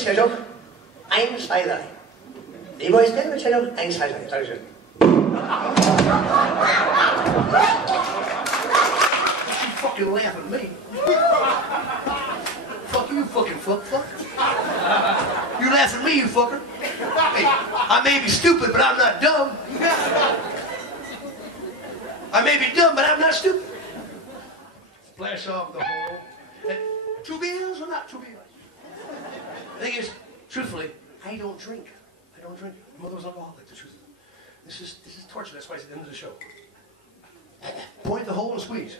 Bestellung 1, 2, 3. Wie war es denn? Bestellung 1, 2, 3. Dankeschön. You fucking laugh at me. Fuck you, fucking fuck. You laugh at me, you fucker. Hey, I may be stupid, but I'm not dumb. I may be dumb, but I'm not stupid. Splash off the hole. And 2 beers or not 2 beers? The thing is, truthfully, I don't drink. I don't drink. My mother was an alcoholic, the truth. This is torture. That's why it's at the end of the show. Point the hole and squeeze.